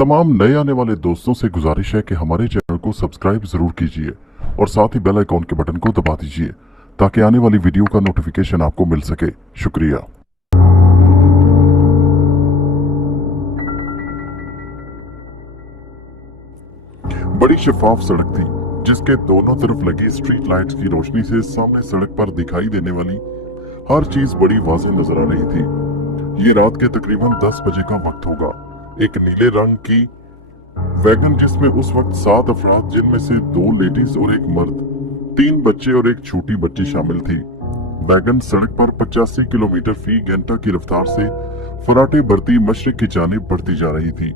तमाम नए आने वाले दोस्तों से गुजारिश है कि हमारे चैनल को सब्सक्राइब जरूर कीजिए और साथ ही बेल आइकॉन के बटन को दबा दीजिए ताकि आने वाली वीडियो का नोटिफिकेशन आपको मिल सके। शुक्रिया। बड़ी शफाफ सड़क थी जिसके दोनों तरफ लगी स्ट्रीट लाइट्स की रोशनी से सामने सड़क पर दिखाई देने वाली हर चीज बड़ी वाज़ेह नजर आ रही थी। ये रात के तकरीबन 10 बजे का वक्त होगा। एक नीले रंग की वैगन जिसमें उस वक्त 7 अफराद जिनमें से 2 लेडीज और एक मर्द, 3 बच्चे और एक छोटी बच्ची शामिल थी। वैगन सड़क पर 85 किलोमीटर फी घंटा की रफ्तार से फराटे भरती मशरिक की जानिब बढ़ती जा रही थी।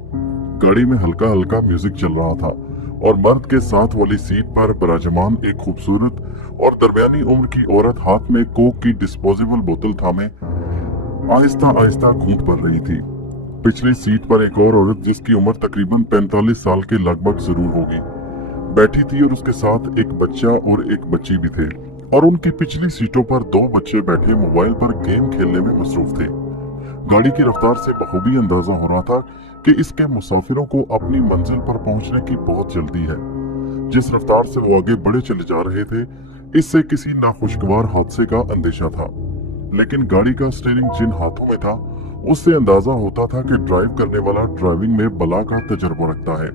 गाड़ी में हल्का हल्का म्यूजिक चल रहा था और मर्द के साथ वाली सीट पर बराजमान एक खूबसूरत और दरमियानी उम्र की औरत हाथ में कोक की डिस्पोजेबल बोतल थामे आहिस्ता आहिस्ता घूंट भर रही थी। पिछली सीट पर एक और औरत जिसकी उम्र तकरीबन 45 साल के लगभग जरूर होगी बैठी थी और उसके साथ एक बच्चा और एक बच्ची भी थे और उनकी पिछली सीटों पर 2 बच्चे बैठे मोबाइल पर गेम खेलने में मसरूफ थे। गाड़ी की रफ्तार से बखूबी अंदाजा हो रहा था कि इसके मुसाफिरों को अपनी मंजिल पर पहुंचने की बहुत जल्दी है। जिस रफ्तार से वो आगे बढ़े चले जा रहे थे इससे किसी नाखुशगवार हादसे का अंदेशा था, लेकिन गाड़ी का स्टीयरिंग जिन हाथों में था उससे अंदाजा होता था कि ड्राइव करने वाला ड्राइविंग में बला का तजर्बा रखता है।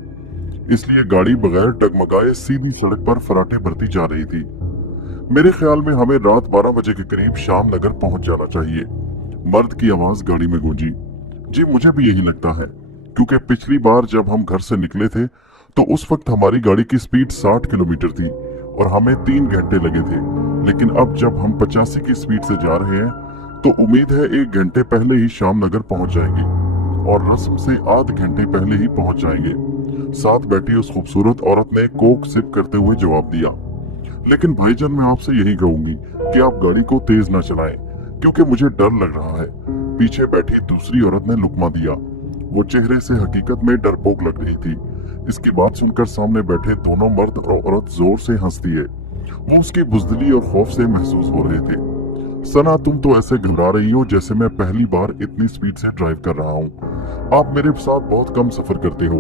इसलिए गाड़ी बगैर डगमगाए सीधी सड़क पर फराटे भरती जा रही थी। मेरे ख्याल में हमें रात 12 बजे के करीब शाम नगर पहुंच जाना चाहिए। मर्द की आवाज गाड़ी में गूंजी। जी मुझे भी यही लगता है, क्योंकि पिछली बार जब हम घर से निकले थे तो उस वक्त हमारी गाड़ी की स्पीड 60 किलोमीटर थी और हमें 3 घंटे लगे थे, लेकिन अब जब हम 85 की स्पीड से जा रहे हैं तो उम्मीद है 1 घंटे पहले ही शाम नगर पहुंच जाएंगे और रस्म से आध घंटे पहले ही पहुंच जाएंगे। साथ बैठी उस खूबसूरत औरत ने कोक सिप करते हुए जवाब दिया। लेकिन भाईजान मैं आपसे यही कहूंगी कि आप गाड़ी को तेज ना चलाएं, क्योंकि मुझे डर लग रहा है। पीछे बैठी दूसरी औरत ने लुकमा दिया। वो चेहरे से हकीकत में डरपोक लग रही थी। इसकी बात सुनकर सामने बैठे दोनों मर्द और औरत जोर से हंस दिए। वो उसकी बुज़दिली और खौफ से महसूस हो रहे थे। सना तुम तो ऐसे घबरा रही हो जैसे मैं पहली बार इतनी स्पीड से ड्राइव कर रहा हूँ। आप मेरे साथ बहुत कम सफर करते हो,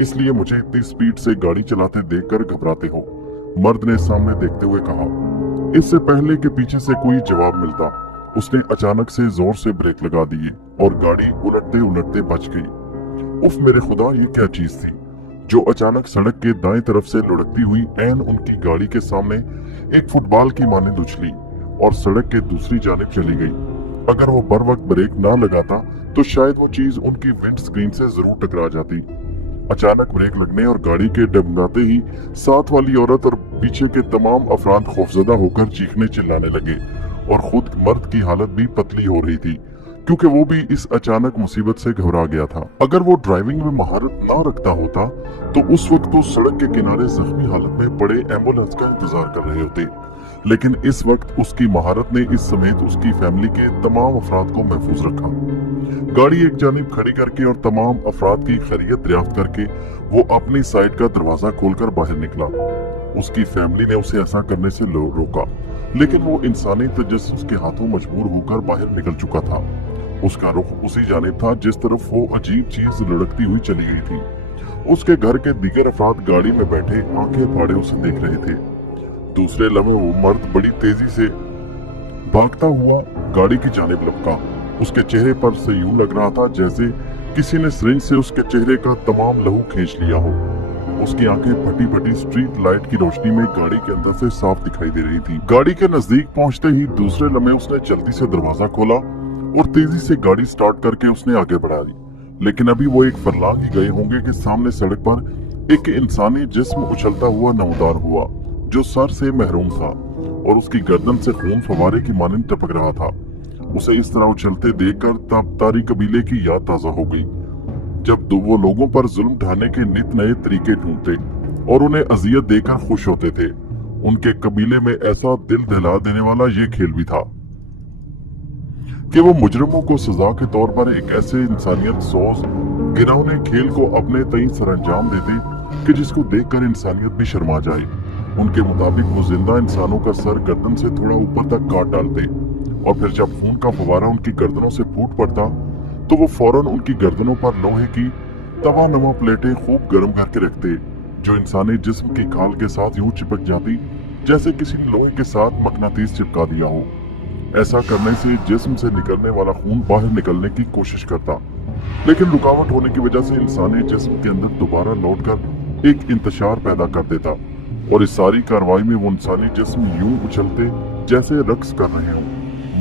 इसलिए मुझे इतनी स्पीड से गाड़ी चलाते देखकर घबराते हो, मर्द ने सामने देखते हुए कहा। इससे पहले कि पीछे से कोई जवाब मिलता उसने अचानक से जोर से ब्रेक लगा दिए और गाड़ी उलटते उलटते बच गई। उफ मेरे खुदा, ये क्या चीज थी जो अचानक सड़क के दाएं तरफ से लुढ़कती हुई ऐन उनकी गाड़ी के सामने एक फुटबॉल की मानिंद उछली और सड़क के दूसरी जानिब चली गई। अगर वो बर वक्त ब्रेक ना लगाता तो शायद वो चीज उनकी विंड स्क्रीन से जरूर टकरा जाती। अचानक ब्रेक लगने और गाड़ी के डगमगाते ही साथ वाली औरत और पीछे के तमाम अफराद खौफजदा होकर चीखने चिल्लाने लगे और खुद मर्द की हालत भी पतली हो रही थी, क्योंकि वो भी इस अचानक मुसीबत से घबरा गया था। अगर वो ड्राइविंग में महारत ना रखता होता तो उस वक्त तो सड़क के किनारे जख्मी हालत में पड़े एम्बुलेंस का इंतजार कर रहे होते, लेकिन इस वक्त उसकी महारत ने इस समेत उसकी फैमिली के तमाम अफराद को महफूज रखा। गाड़ी एक जानिब खड़ी करके और तमाम अफराद की खैरियत दरियाफ्त करके वो अपनी साइड का दरवाजा खोलकर बाहर निकला। उसकी फैमिली ने उसे ऐसा करने से रोका, लेकिन वो इंसानी तजस्सुस के हाथों मजबूर होकर बाहर निकल चुका था। उसका रुख उसी जानिब था जिस तरफ वो अजीब चीज लुढ़कती हुई चली गई थी। उसके घर के दीगर अफराद गाड़ी में बैठे आंखें फाड़े उसे देख रहे थे। दूसरे लम्हे वो मर्द बड़ी तेजी से भागता हुआ गाड़ी की जानिब लपका। उसके चेहरे पर से यूं लग रहा था जैसे किसी ने सिरिंज से उसके चेहरे का तमाम लहू खींच लिया हो। उसकी आंखें फटी फटी स्ट्रीट लाइट की रोशनी में गाड़ी के अंदर से साफ दिखाई दे रही थी। गाड़ी के नजदीक पहुंचते ही दूसरे लम्हे उसने जल्दी से दरवाजा खोला और तेजी से गाड़ी स्टार्ट करके उसने आगे बढ़ा दी। लेकिन अभी वो एक फरलांग ही गए होंगे कि सामने सड़क पर एक इंसानी जिस्म उछलता हुआ नमदार हुआ जो सर से महरूम था और उसकी गर्दन से खून फवारे की मानिंद टपक रहा था। उसे इस तरह उछलते देखकर तारी कबीले की याद ताजा हो गई, जब वो लोगों पर जुल्म ढाने के नित नए तरीके ढूंढते और उन्हें अजियत देकर खुश होते थे। उनके कबीले में ऐसा दिल दहला देने वाला ये खेल भी था कि वो मुजरिमों को सजा के तौर पर एक ऐसे इंसानियत सोज गिरौने खेल को अपने तई सरंजाम देते कि जिसको देखकर इंसानियत भी शर्मा जाए। उनके मुताबिक वो जिंदा इंसानों का सर गर्दन से थोड़ा ऊपर तक काट डालते और फिर जब खून का फवारा उनकी गर्दनों से फूट पड़ता तो वो फौरन उनकी गर्दनों पर लोहे की तवा नमा प्लेटें खूब गर्म करके रखते, जो इंसानी जिस्म की खाल के साथ यूं चिपक जाती जैसे किसी ने लोहे के साथ मकनातीस चिपका दिया हो। ऐसा करने से जिस्म से निकलने वाला खून बाहर निकलने की कोशिश करता, लेकिन रुकावट होने की वजह से इंसानी जिस्म के अंदर दोबारा लौटकर एक इंतशार पैदा कर देता, और इस सारी कार्रवाई में वो इंसानी जिस्म यूं उछलते जैसे रक्स कर रहे हों,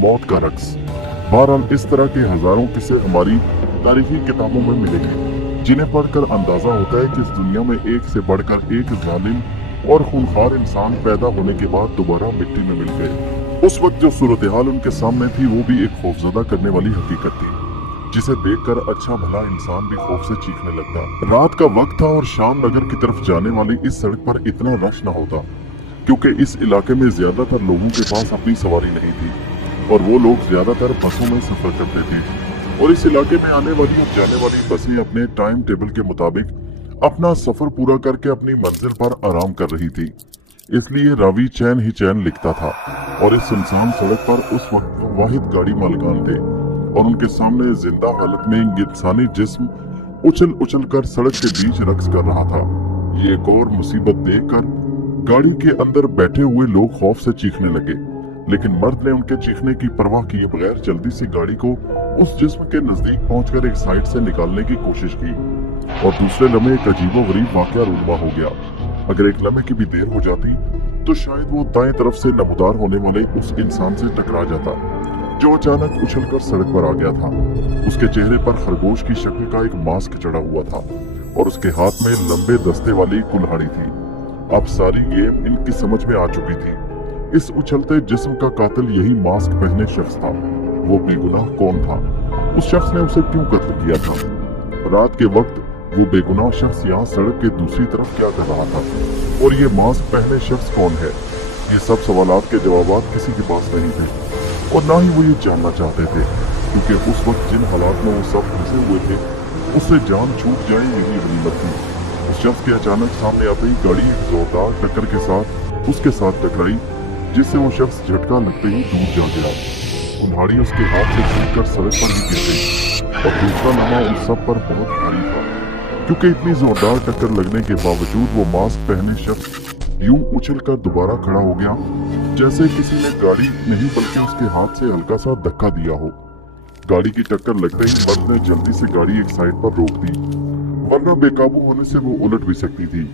मौत का रक्स। बहरहाल इस तरह के हजारों किस्से हमारी तारीखी किताबों में मिलेंगे, जिन्हें पढ़कर अंदाजा होता है कि इस दुनिया में एक से बढ़कर एक जालिम और खूनखार इंसान पैदा होने के बाद दोबारा मिट्टी में मिल गए। उस वक्त जो सूरत हाल उनके सामने थी वो भी एक खौफजदा करने वाली हकीकत थी, जिसे देखकर अच्छा भला इंसान भी खौफ से चीखने लगता। रात का वक्त था और शाम नगर की तरफ जाने वाली इस सड़क पर इतना रश न होता, क्योंकि इस इलाके में ज्यादातर लोगों के पास अपनी सवारी नहीं थी और वो लोग ज्यादातर बसों में सफर करते थे, और इस इलाके में आने वाली और जाने वाली बसें अपने टाइम टेबल के मुताबिक अपना सफर पूरा करके अपनी मंजिल पर आराम कर रही थी। इसलिए रावी चैन ही चैन लिखता था, और इस सुनसान सड़क पर उस वक्त वाहिद गाड़ी मालकान थे, और उनके सामने जिंदा हालत में इंसानी जिस्म उछल उछल कर सड़क के बीच रक्स कर रहा था। ये एक और मुसीबत देखकर गाड़ी के अंदर बैठे हुए लोग खौफ से चीखने लगे, लेकिन मर्द ने उनके चीखने की परवाह किए बगैर जल्दी से गाड़ी को उस जिस्म के नजदीक पहुंचकर एक साइड से निकालने की कोशिश की, और दूसरे लम्हे एक अजीबोगरीब वाकया रूनुमा हो गया। अगर एक लम्हे की भी देर हो जाती तो शायद वो दाएं तरफ से नमूदार होने वाले उस इंसान से टकरा जाता, जो अचानक उछलकर सड़क पर आ गया था। उसके चेहरे पर खरगोश की शक्ल का एक मास्क चढ़ा हुआ था, और उसके हाथ में लंबे दस्ते वाली कुल्हाड़ी थी। अब सारी गेम इनकी समझ में आ चुकी थी। इस उछलते जिस्म का कातिल यही मास्क पहने शख्स था। वो बेगुनाह कौन था? उस शख्स ने उसे क्यों कत्ल किया था? रात के वक्त वो बेगुनाह शख्स यहाँ सड़क के दूसरी तरफ क्या कर रहा था? और ये मास्क पहने शख्स कौन है? ये सब सवालात के जवाब किसी के पास नहीं थे, और ना ही वो ये जानना चाहते थे, क्योंकि उस वक्त जिन हालात में वो सब फंसे हुए थे उससे जान छूट जाए यही गनीमत थी। उस शख्स के अचानक सामने आते ही गाड़ी एक जोरदार टक्कर के साथ उसके साथ टकराई, जिससे वो शख्स झटका लगते ही दूर जा गया। कुल्हाड़ी उसके हाथ से छूटकर सड़क पर ही गिर गई, और दूसरा लम्हा उन सब पर बहुत भारी था, क्योंकि इतनी जोरदार टक्कर लगने के बावजूद वो मास्क पहने शख्स यूं उछलकर दोबारा खड़ा हो गया, जैसे किसी ने गाड़ी नहीं बल्कि उसके हाथ से हल्का सा धक्का दिया हो। गाड़ी की टक्कर लगते ही मर्द ने जल्दी से गाड़ी एक साइड पर रोक दी, वरना बेकाबू होने से वो उलट भी सकती थी।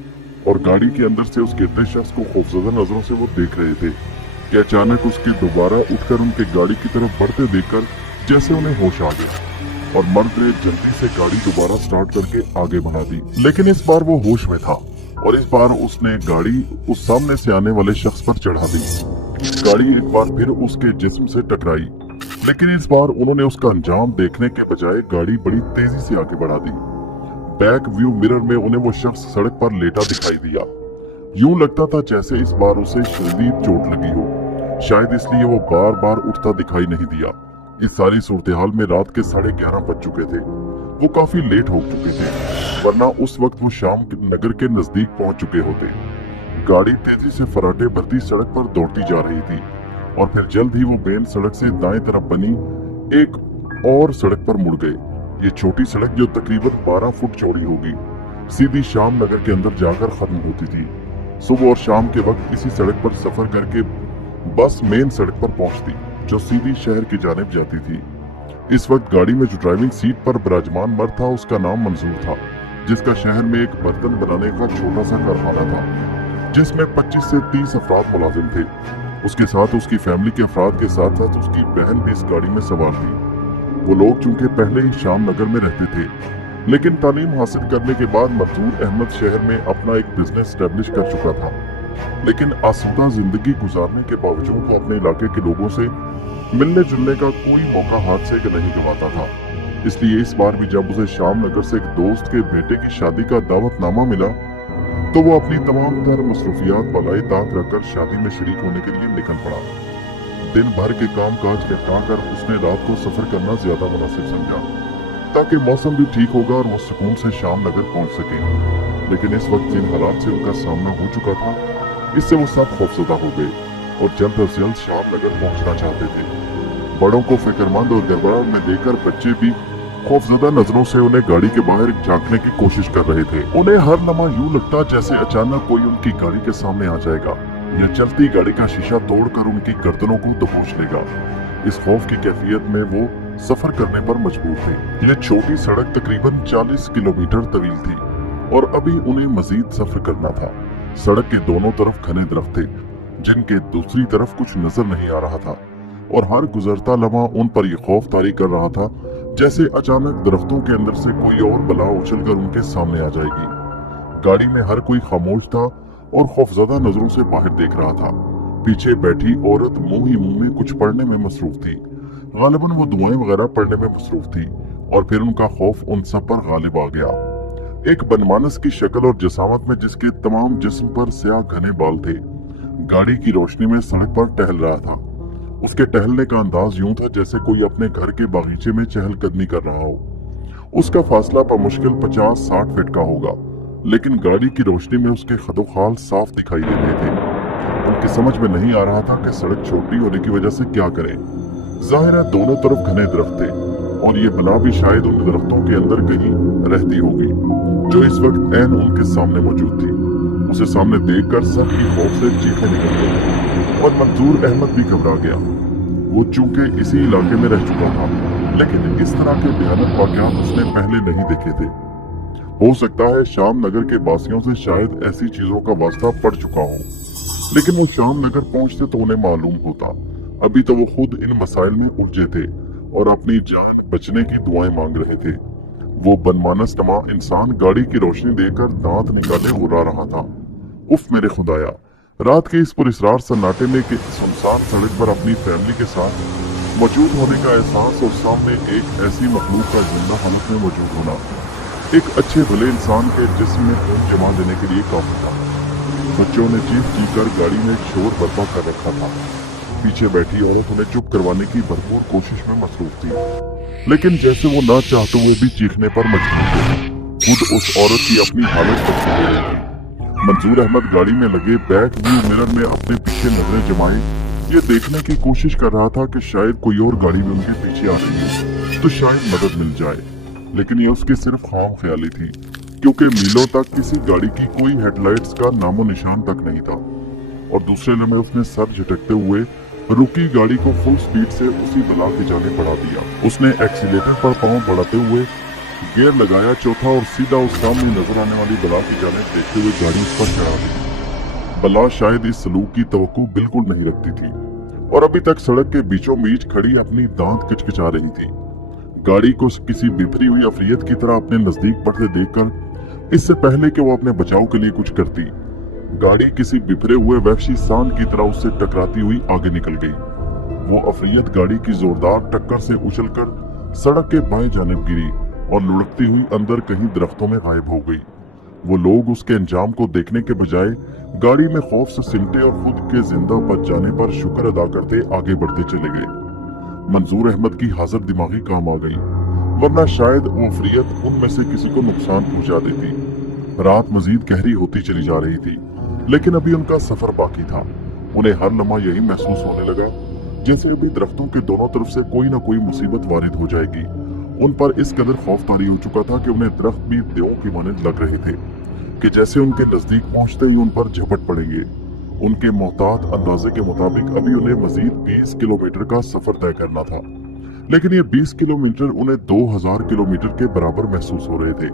और गाड़ी के अंदर से उस गिरते शख्स को खौफजदा नजरों से वो देख रहे थे कि अचानक उसके दोबारा उठकर उनके गाड़ी की तरफ बढ़ते देखकर जैसे उन्हें होश आ गया, और मर्द ने जल्दी से गाड़ी दोबारा स्टार्ट करके आगे बढ़ा दी। लेकिन इस बार वो होश में था, और इस बार उसने गाड़ी उस सामने से आने वाले शख्स पर चढ़ा दी। गाड़ी एक बार फिर उसके जिस्म से टकराई, लेकिन इस बार उन्होंने उसका अंजाम देखने के बजाय गाड़ी बड़ी तेजी से आगे बढ़ा दी। बैक व्यू मिरर में उन्हें वो शख्स सड़क पर लेटा दिखाई दिया। यूं लगता था जैसे इस बार उसे शदीद चोट लगी हो, शायद इसलिए वो बार बार उठता दिखाई नहीं दिया। इस सारी सूरत हाल में रात के 11:30 बज चुके थे। वो काफी लेट हो चुके थे, वरना उस वक्त वो शाम नगर के नजदीक पहुंच चुके होते। गाड़ी तेजी से फराटे भरती सड़क पर दौड़ती जा रही थी, और फिर जल्द ही वो मेन सड़क से दाएं तरफ बनी एक और सड़क पर मुड़ गए। ये छोटी सड़क जो तकरीबन 12 फुट चौड़ी होगी, सीधी शाम नगर के अंदर जाकर खत्म होती थी। सुबह और शाम के वक्त इसी सड़क पर सफर करके बस मेन सड़क पर पहुंचती, जो सीधी शहर की जानिब जाती थी। इस वक्त गाड़ी में जो ड्राइविंग सीट पर विराजमान मर्द था उसका नाम मंजूर था, जिसका शहर में एक बर्तन बनाने का छोटा सा कारखाना था, जिसमें 25 से 30 अफराद मुलाजिम थे। उसके साथ उसकी फैमिली के अफराद के साथ साथ उसकी बहन भी इस गाड़ी में सवार थी। वो लोग चूंकि पहले ही शाम नगर में रहते थे, लेकिन तालीम हासिल करने के बाद मंजूर अहमद शहर में अपना एक बिजनेस स्टैब्लिश कर चुका था। लेकिन आसूदा जिंदगी गुजारने के बावजूद वो अपने इलाके के लोगों से मिलने जुलने का कोई मौका हाथ से नहीं गंवाता था। इसलिए इस बार भी जब उसे शाम नगर से एक दोस्त के बेटे की शादी का दावतनामा मिला, तो वो अपनी तमाम तर मसरूफियात बलाए ताक रखकर शादी में शरीक होने के लिए निकल पड़ा। दिन भर के काम काज निपटा कर उसने रात को सफर करना ज्यादा मुनासिब समझा, ताकि मौसम भी ठीक होगा और वो सुकून से शाम नगर पहुंच सके। लेकिन इस वक्त जिन हालात से उनका सामना हो चुका था, इससे वो सब खौफजदा हो गए और जल्द अज जल्द शाम नगर पहुंचना चाहते थे। बड़ों को फिक्रमंद और गड़बड़ा में देखकर बच्चे भी खौफजदा नजरों से उन्हें गाड़ी के बाहर झांकने की कोशिश कर रहे थे। उन्हें हर लम्हा यूं लगता जैसे अचानक कोई उनकी गाड़ी के सामने आ जाएगा या चलती गाड़ी का शीशा तोड़कर उनकी गर्दनों को दबोच लेगा। इस खौफ की कैफियत में वो सफर करने पर मजबूर थे। ये छोटी सड़क तकरीबन 40 किलोमीटर तवील थी और अभी उन्हें मजीद सफर करना था। सड़क के दोनों तरफ घने दरख्त थे जिनके दूसरी तरफ कुछ नजर नहीं आ रहा था और हर गुजरता लम्हा उन पर यह खौफ तारी कर रहा था जैसे अचानक दरख्तों के अंदर से कोई और बला उछलकर उनके सामने आ जाएगी। गाड़ी में हर कोई खामोश था और खौफजदा नजरों से बाहर देख रहा था। पीछे बैठी औरत मुंह ही मुंह में कुछ पढ़ने में मसरूफ थी। गालिबन वो दुआएं वगैरह पढ़ने में मसरूफ थी और फिर उनका खौफ उन सब पर गालिब आ गया। एक बनमानस की शक्ल और जसामत में जिसके तमाम जिस्म पर स्याह घने बाल थे, गाड़ी की रोशनी में सड़क पर टहल रहा था। उसके टहलने का अंदाज यूं था जैसे कोई अपने घर के बागीचे में चहलकदमी कर रहा हो। उसका फासला बमुश्किल 50-60 फीट का होगा, लेकिन गाड़ी की रोशनी में उसके खदोखाल साफ दिखाई दे रहे थे। उनकी समझ में नहीं आ रहा था कि सड़क छोटी होने की वजह से क्या करें। जाहिर है दोनों तरफ घने दरख्त थे और ये बला भी शायद उन दरख्तों के अंदर कहीं रहती होगी जो इस वक्त ऐन उनके सामने मौजूद थी। उसे सामने देखकर सबकी खौफ से चीखें निकल गई और मंजूर अहमद भी घबरा गया। वो चूंकि इसी इलाके में रह चुका था, लेकिन इस तरह के भयानक वाकयात उसने पहले नहीं देखे थे। हो सकता है शाम नगर के बासियों से शायद ऐसी चीजों का वास्ता पड़ चुका हो, लेकिन वो शाम नगर पहुंचते तो उन्हें मालूम होता। अभी तो वो खुद इन मसाइल में उलझे थे और अपनी जान बचने की दुआएं मांग रहे थे। वो बनमानस तमा इंसान गाड़ी की रोशनी देकर दांत निकाले उड़ा रहा था। उफ मेरे खुदाया, रात के इस पुरस्रार सन्नाटे में कि सुनसान सड़क पर अपनी फैमिली के साथ मौजूद होने का एहसास और सामने एक ऐसी मखलूक का जिंदा हालत में मौजूद होना एक अच्छे भले इंसान के जिस्म में खून जमा देने के लिए काफी था। बच्चों ने चीख चीख कर गाड़ी में शोर बर्पा कर रखा था। पीछे बैठी औरत उन्हें चुप करवाने की भरपूर कोशिश में मसरूफ थी, लेकिन जैसे वो ना चाहते हुए भी चीखने पर मजबूर थे। खुद उस औरत की अपनी हालत तक हो रही थी। मंजूर अहमद गाड़ी में लगे बैक व्यू मिरर में अपने पीछे नजरें जमाए ये देखने की कोशिश कर रहा था कि शायद कोई और गाड़ी में उनके पीछे आ रही हो तो शायद मदद मिल जाए, लेकिन ये उसकी सिर्फ ख्वाम ख्याली थी, क्योंकि मीलों तक किसी गाड़ी की कोई हेडलाइट्स का नामो निशान तक नहीं था। और दूसरे लम्हे उसने सर झटकते हुए रुकी गाड़ी को फुल स्पीड से उसी बला की जाने बढ़ा दिया। उसने एक्सीलेटर पर पांव बढ़ाते हुए गियर लगाया चौथा और सीधा उस सामने नजर आने वाली बला की जाने देखते हुए गाड़ी उस पर चढ़ा दी। बला शायद इस सलूक की तवक्को बिल्कुल नहीं रखती थी और अभी तक सड़क के बीचों बीच खड़ी अपनी दांत किचकिचा रही थी। गाड़ी को किसी बिफरी हुई अफरियत की तरह अपने नजदीक बढ़ते देखकर इससे पहले कि वो अपने बचाव के लिए कुछ करती, गाड़ी किसी बिफरे हुए वहशी सांड की तरह उससे टकराती हुई आगे निकल गई। वो अफरियत गाड़ी की जोरदार टक्कर से उछलकर सड़क के बाएं जानिब गिरी और लुढ़कती हुई अंदर कहीं दरख्तों में गायब हो गई। वो लोग उसके अंजाम को देखने के बजाय गाड़ी में खौफ से सिमटे और खुद के जिंदा बच जाने पर शुक्र अदा करते आगे बढ़ते चले गए। मंजूर अहमद की हाजिर दिमागी काम आ गई, वरना शायद वो अफरियत उनमें से किसी को नुकसान पहुंचा देती। रात मजीद गहरी होती चली जा रही थी, लेकिन अभी उनका सफर बाकी था। उन्हें हर लम्हा यही महसूस होने लगा जैसे अभी दरख्तों के दोनों तरफ से कोई ना कोई मुसीबत वारिद हो जाएगी। उन पर इस कदर खौफ तारी हो चुका था कि उन्हें दरख्त भी देवों की मानद लग रहे थे कि जैसे उनके नजदीक पहुंचते ही उन पर झपट पड़ेंगे। उनके मोहतात अंदाजे के मुताबिक अभी उन्हें मजीद 20 किलोमीटर का सफर तय करना था, लेकिन ये 20 किलोमीटर उन्हें 2000 किलोमीटर के बराबर महसूस हो रहे थे,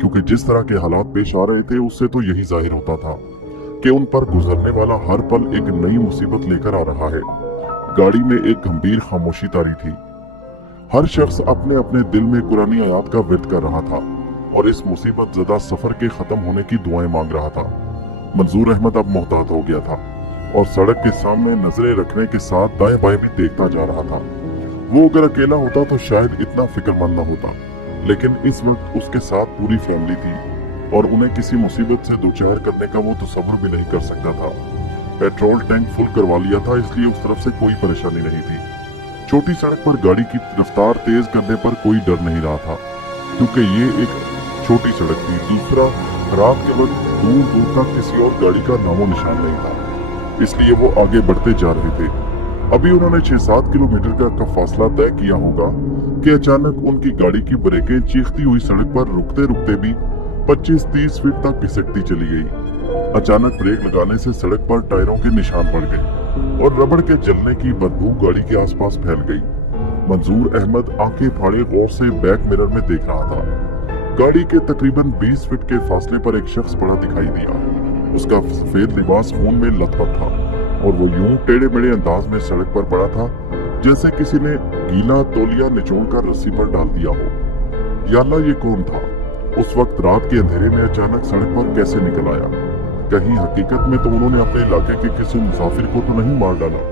क्योंकि जिस तरह के हालात पेश आ रहे थे उससे तो यही जाहिर होता था कि उन पर गुजरने वाला हर पल एक नई मुसीबत लेकर आ रहा है। गाड़ी में एक गंभीर खामोशी तारी थी। हर शख्स अपने अपने दिल में कुरानी आयात का विर्द कर रहा था और इस मुसीबत ज़दा सफर के खत्म होने की दुआएं मांग रहा था। मंजूर अहमद अब मोहतात हो गया था और सड़क के सामने नजरें रखने के साथ दाएं बाएं भी देखता जा रहा था। वो अगर अकेला होता तो शायद इतना फिक्रमंद न होता, लेकिन इस वक्त उसके साथ पूरी फैमिली थी और उन्हें किसी मुसीबत से दोचार करने का वो तसव्वुर भी नहीं कर सकता था। पेट्रोल टैंक फुल करवा लिया था, इसलिए उस तरफ से कोई परेशानी नहीं थी। छोटी सड़क पर गाड़ी की रफ्तार तेज करने पर कोई डर नहीं रहा था, क्योंकि ये एक छोटी सड़क थी। दूसरा, रात के वक्त दूर दूर तक किसी और गाड़ी का नामो निशान नहीं था, इसलिए वो आगे बढ़ते जा रहे थे। अभी उन्होंने 6-7 किलोमीटर का फासला तय किया होगा कि अचानक उनकी गाड़ी की ब्रेकें चीखती हुई सड़क पर रुकते रुकते भी 25-30 फीट तक घिसकती चली गई। अचानक ब्रेक लगाने से सड़क पर टायरों के निशान पड़ गए और रबड़ के जलने की बदबू गाड़ी के आसपास फैल गई। मंजूर अहमद आंखें फाड़े गौर से बैक मिरर में देख रहा था। गाड़ी के तकरीबन 20 फीट के फासले पर एक शख्स पड़ा दिखाई दिया। उसका सफेद लिबास खून में लथपथ था और वो यूं टेढ़े मेढ़े अंदाज में सड़क पर पड़ा था जैसे किसी ने गीला तौलिया निचोड़कर रस्सी पर डाल दिया हो। या अल्लाह, ये कौन था? उस वक्त रात के अंधेरे में अचानक सड़क पर कैसे निकल आया? कहीं हकीकत में तो उन्होंने अपने इलाके के किसी मुसाफिर को तो नहीं मार डाला?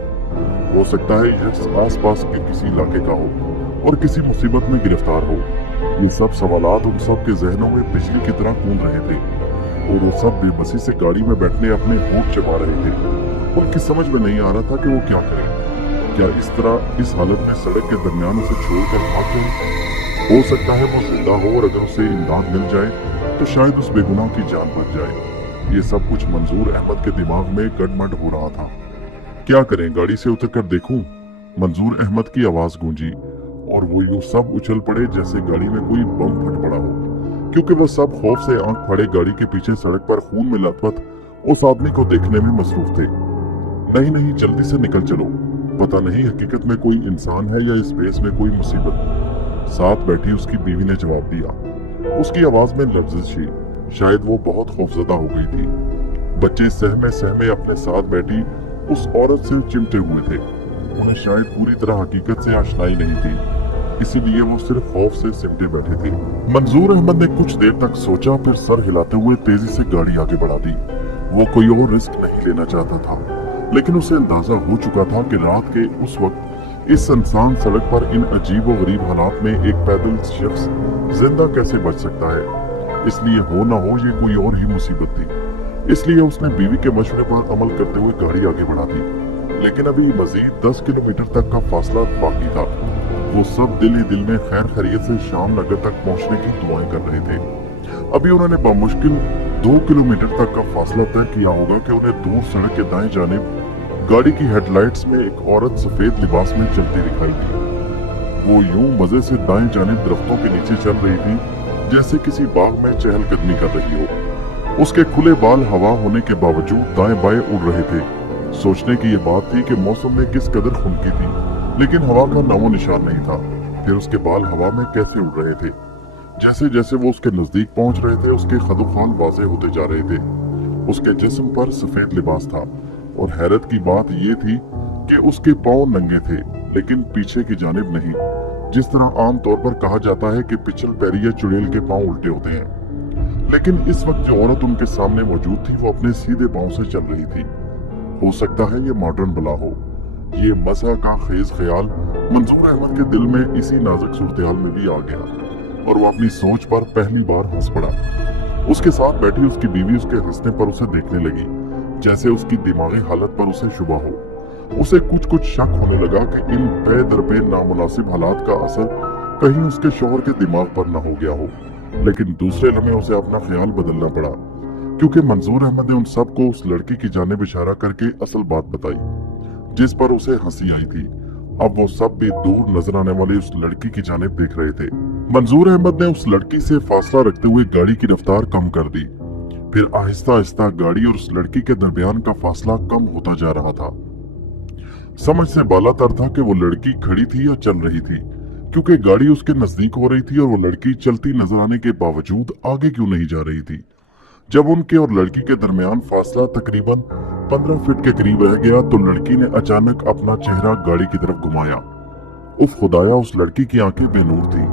हो सकता है यह आस पास के किसी इलाके का हो और किसी मुसीबत में गिरफ्तार हो। ये सब सवालात उन सब के जहनों में बिजली की तरह गूंज रहे थे और वो सब बेबसी से गाड़ी में बैठने अपने होंठ चबा रहे थे। उनकी समझ में नहीं आ रहा था कि वो क्या करें। क्या इस तरह इस हालत में सड़क के दरमियान उसे छोड़कर भाग जाए? हो सकता है वो जिंदा हो और अगर उसे इमदाद मिल जाए तो शायद उस बेगुनाह की जान बच जाए। ये सब कुछ मंजूर अहमद के दिमाग में गड़मड़ हो रहा था। क्या करें, गाड़ी से उतरकर देखूं? मंजूर अहमद की आवाज गूंजी और वो यूं सब उछल पड़े जैसे गाड़ी में कोई बम फट पड़ा हो, क्योंकि वो सब खौफ से आंख फाड़े गाड़ी के पीछे सड़क पर खून में लथपथ उस आदमी को देखने में मसरूफ थे। नहीं नहीं, जल्दी से निकल चलो, पता नहीं हकीकत में कोई इंसान है या स्पेस में कोई मुसीबत। साथ बैठी उसकी बीवी ने जवाब दिया। उसकी आवाज में लफ्ज़ थी, शायद वो बहुत खौफजदा हो गई थी। बच्चे सहमे सहमे अपने साथ बैठी उस औरत से चिमटे हुए थे। उन्हें शायद पूरी तरह हकीकत से आशनाई नहीं थी, इसीलिए वो सिर्फ खौफ से सिमटे बैठे थे। मंजूर अहमद ने कुछ देर तक सोचा, फिर सर हिलाते हुए तेजी से गाड़ी आगे बढ़ा दी। वो कोई और रिस्क नहीं लेना चाहता था, लेकिन उसे अंदाजा हो चुका था कि रात के उस वक्त इस सुनसान सड़क पर इन अजीब और गरीब हालात में एक पैदल शख्स जिंदा कैसे बच सकता है। इसलिए हो ना हो ये कोई और ही मुसीबत थी। इसलिए उसने बीवी के मशवरे पर अमल करते हुए गाड़ी आगे बढ़ा दी। लेकिन अभी मजीद 10 किलोमीटर तक का फासला बाकी था। वो सब दिल ही दिल में खैर खैरियत से शाम नगर तक पहुंचने की दुआएं कर रहे थे। अभी उन्होंने बामुश्किल 2 किलोमीटर तक का फासला तय किया होगा कि उन्हें दूर सड़क के दाएं जानिब गाड़ी की हेडलाइट्स में एक औरत सफेद लिबास में चलती दिखाई दी। वो यूं मजे से दाएं जानिब दरख्तों के नीचे चल रही थी जैसे किसी बाग में चहलकदमी कर रही हो। उसके खुले बाल हवा होने के बावजूद दाएं बाएं उड़ रहे थे। सोचने की ये बात थी कि मौसम में किस कदर खुनकी थी, लेकिन हवा का नामो निशान नहीं था। फिर उसके बाल हवा में कैसे उड़ रहे थे? जैसे जैसे वो उसके नजदीक पहुंच रहे थे उसके खदोखाल वाज़ेह होते जा रहे थे। उसके जिस्म पर सफेद लिबास था और हैरत की बात ये थी कि उसके पांव नंगे थे, लेकिन पीछे की जानिब नहीं, जिस तरह आम तौर पर कहा जाता है कि पिछल पैरी या चुड़ैल के पांव उल्टे होते हैं। लेकिन इस वक्त जो औरत उनके सामने मौजूद थी वो अपने सीधे पांव से चल रही थी। हो सकता है ये मॉडर्न बला हो। ये मज़ा का खेज ख्याल मंजूर अहमद के दिल में इसी नाजुक सूरत-ए-हाल में भी आ गया और वो अपनी सोच पर पहली बार हंस पड़ा। उसके साथ बैठी उसकी बीवी उसके हंसने पर उसे देखने लगी जैसे उसकी दिमागी हालत पर उसे शुबा हो। उसे कुछ शक होने लगा कि इन पे दर पे नामुनासिब हालात का असर कहीं उसके शौहर के दिमाग पर न हो गया हो। लेकिन दूसरे लम्हे उसे अपना ख्याल बदलना पड़ा, क्योंकि मंजूर अहमद ने उन सबको उस लड़की की जानिब इशारा करके असल बात बताई जिस पर उसे हंसी आई थी। अब वो सब भी दूर नजर आने वाली उस लड़की की जानिब देख रहे थे। मंजूर अहमद ने उस लड़की से फासला रखते हुए गाड़ी की रफ्तार कम कर दी। फिर आहिस्ता आहिस्ता गाड़ी और उस लड़की के दरमियान का फासला कम होता जा रहा था। समझ से बालातर था कि वो लड़की खड़ी थी या चल रही थी, क्योंकि गाड़ी उसके नजदीक हो रही थी और वो लड़की चलती नजर आने के बावजूद आगे क्यों नहीं जा रही थी। जब उनके और लड़की के दरमियान फासला तकरीबन 15 फीट के करीब रह गया तो लड़की ने अचानक अपना चेहरा गाड़ी की तरफ घुमाया। उफ खुदाया, उस लड़की की आंखें बेनूर थी।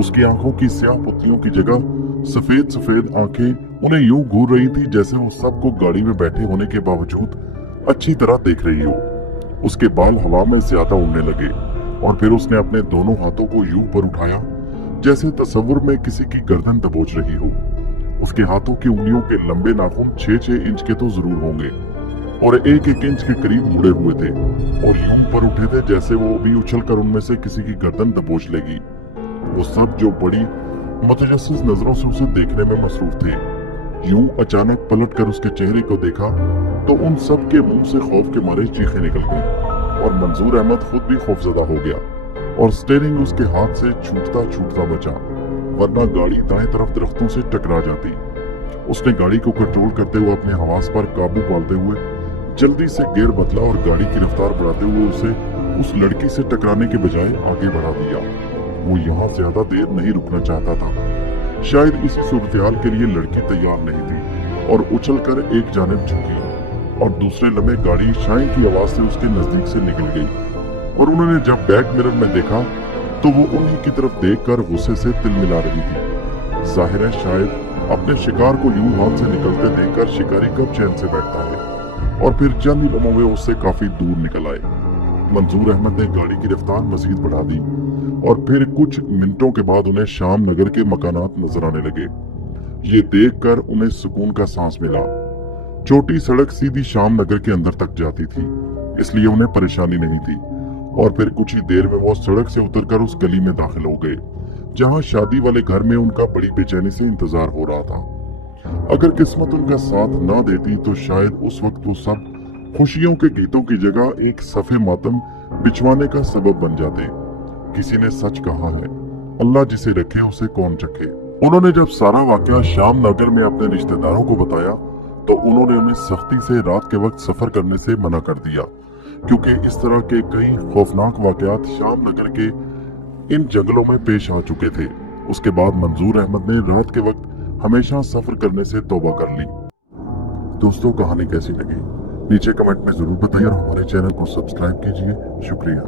उसकी आंखों की स्याह पुतलियों की जगह सफेद सफेद आंखें उन्हें यूं घूर रही थी जैसे वो सबको गाड़ी में बैठे होने के बावजूद अच्छी तरह देख रही हो। उसके बाल हवा में ज्यादा उड़ने लगे और फिर उसने अपने दोनों हाथों को यूं पर उठाया जैसे तस्वुर में किसी की गर्दन दबोच रही हो। उसके हाथों की उंगलियों के लंबे नाखून 6-6 इंच के तो जरूर होंगे और 1-1 इंच के करीब मुड़े हुए थे और यूं पर उठे थे जैसे वो भी उछलकर उनमें से किसी की गर्दन दबोच लेगी। वो सब जो बड़ी मुतजस्सिस नजरों से उसे देखने में मसरूफ थे। यूं अचानक पलट कर उसके चेहरे को देखा तो उन सब के मुंह से खौफ के मारे चीखें निकल गईं और मंजूर अहमद खुद भी खौफजदा हो गया और स्टीयरिंग उसके हाथ से छूटता छूटता बचा, वरना गाड़ी दाएं तरफ दरख्तों से टकरा जाती। उसने गाड़ी को कंट्रोल करते हुए अपने हवास पर काबू पालते हुए जल्दी से गियर बदला और गाड़ी की रफ्तार बढ़ाते हुए उसे उस लड़की से टकराने के बजाय आगे बढ़ा दिया। वो यहाँ ज्यादा देर नहीं रुकना चाहता था। शायद इसी सूरत-ए-हाल के लिए लड़की तैयार नहीं थी और उछलकर एक जानिब झुकी और दूसरे लम्हे गाड़ी शाई की आवाज से उसके नजदीक से निकल गई और उन्होंने जब बैक मिरर में देखा तो वो उन्हीं की तरफ देखकर गुस्से से तिलमिला रही थी। जाहिर है शायद अपने शिकार को यूं हाथ से निकलते देखकर शिकारी कब चैन से बैठता है और फिर चंद ही लम्हों में उससे काफी दूर निकल आए। मंजूर अहमद ने गाड़ी की रफ्तार मजीद बढ़ा दी और फिर कुछ मिनटों के बाद उन्हें शाम नगर के मकानात नजर आने लगे। ये देखकर उन्हें सुकून का सांस मिला। छोटी सड़क सीधी शाम नगर के अंदर तक जाती थी, इसलिए उन्हें परेशानी नहीं थी और फिर कुछ ही देर में वो सड़क से उतरकर उस गली में दाखिल हो गए जहां शादी वाले घर में उनका बड़ी बेचैनी से इंतजार हो रहा था। अगर किस्मत उनका साथ ना देती तो शायद उस वक्त वो सब खुशियों के गीतों की जगह एक सफे मातम बिछवाने का सबब बन जाते। किसी ने सच कहा है, अल्लाह जिसे रखे उसे कौन चखे। उन्होंने जब सारा वाकया शाम नगर में अपने रिश्तेदारों को बताया तो उन्होंने उन्हें सख्ती से रात के वक्त सफर करने से मना कर दिया, क्योंकि इस तरह के कई खौफनाक वाकयात शाम नगर के इन जंगलों में पेश आ चुके थे। उसके बाद मंजूर अहमद ने रात के वक्त हमेशा सफर करने से तौबा कर ली। दोस्तों, कहानी कैसी लगी नीचे कमेंट में जरूर बताइए और हमारे चैनल को सब्सक्राइब कीजिए। शुक्रिया।